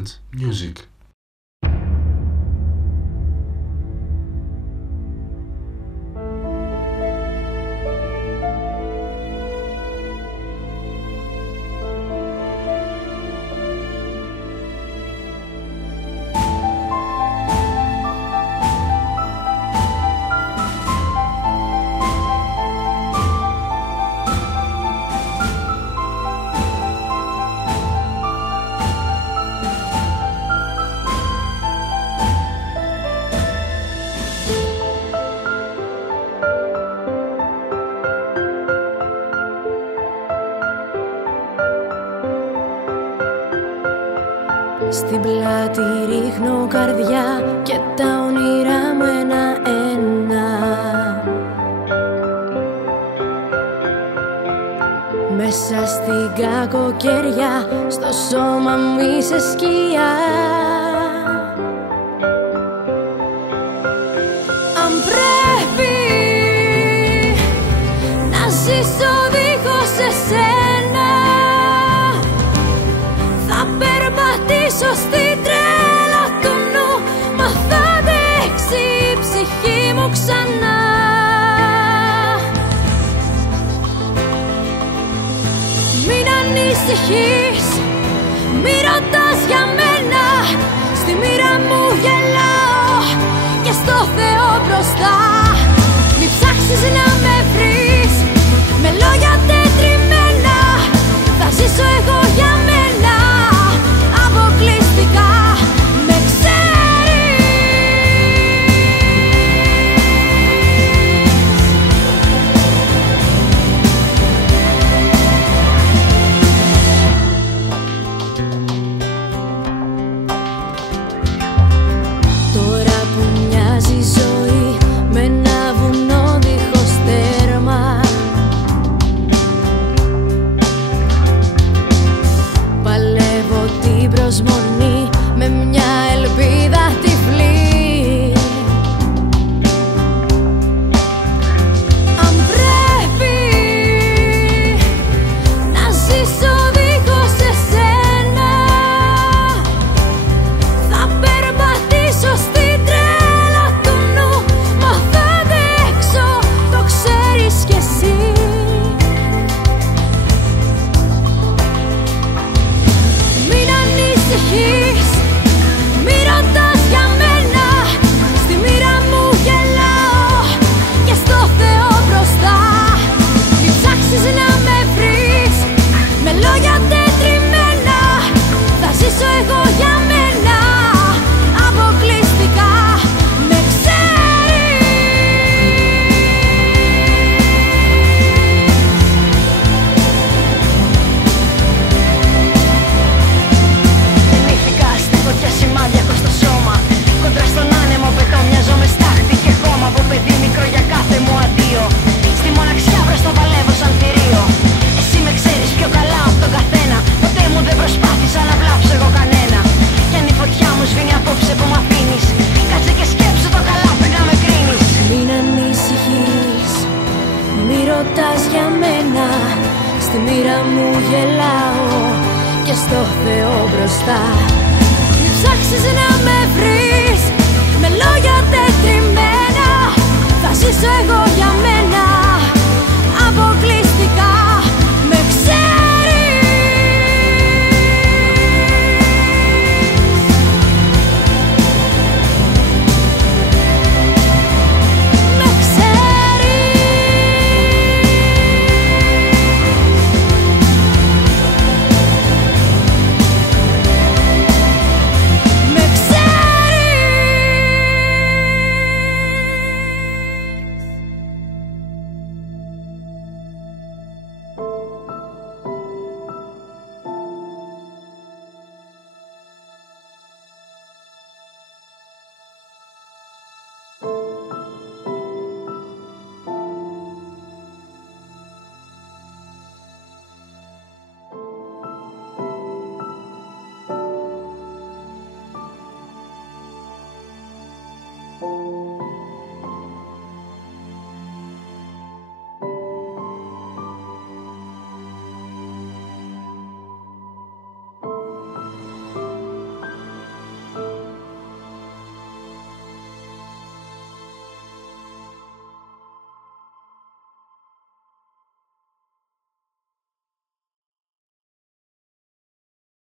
Dance Music. Στην πλάτη ρίχνω καρδιά και τα όνειρά μου ένα-ένα. Μέσα στην κακοκαιριά, στο σώμα μου είσαι σκιά. Αν πρέπει να ζήσω δίχως εσένα, θα περπατήσω στην τρέλα του νου, μα θα αντέξει η ψυχή μου ξανά. Μην ανησυχείς, μη ρωτάς για μένα, στη μοίρα μου γελάω και στο Θεό μπροστά. Μη ψάξεις να με βρεις με λόγια τετριμμένα, θα ζήσω εγώ για μένα αποκλειστικά. Με ξέρεις, τώρα που μοιάζει η ζωή με ένα βουνό δίχως τέρμα, παλεύω την προσμονή με μια ελπίδα τυφλή. Αν πρέπει να ζήσω δίχως εσένα, θα περπατήσω στην τρέλα του νου, μα θα αντέξω, το ξέρεις κι εσύ. Μην ανησυχείς, μη ρωτάς για μένα, στη μοίρα μου γελάω και στο Θεό μπροστά. Μη ψάξεις να με βρεις με λόγια τετριμμένα, θα ζήσω εγώ για μένα αποκλειστικά. Με ξέρεις, Γεννήθηκα στη φωτιά, σημάδια έχω στο σώμα. Κοντρά στον άνεμο πετώ, μοιάζω με στάχτη και χώμα. Από παιδί μικρό για κάθε μου αντίο, στη μοναξιά μπροστά παλεύω σαν θηρίο. Εσύ με ξέρεις πιο καλά από τον καθένα, ποτέ μου δεν προσπάθησα να βλάψω εγώ κανένα. Κι αν η φωτιά μου σβήνει απόψε που μ' αφήνεις, κάτσε και σκέψου το καλά πριν να με κρίνεις. μην ανησυχείς, μη ρωτάς για μένα, στη μοίρα μου γελάω και στο Θεό μπροστά. Μη ψάξεις να με βρεις με λόγια τετριμμένα, θα ζήσω εγώ για μένα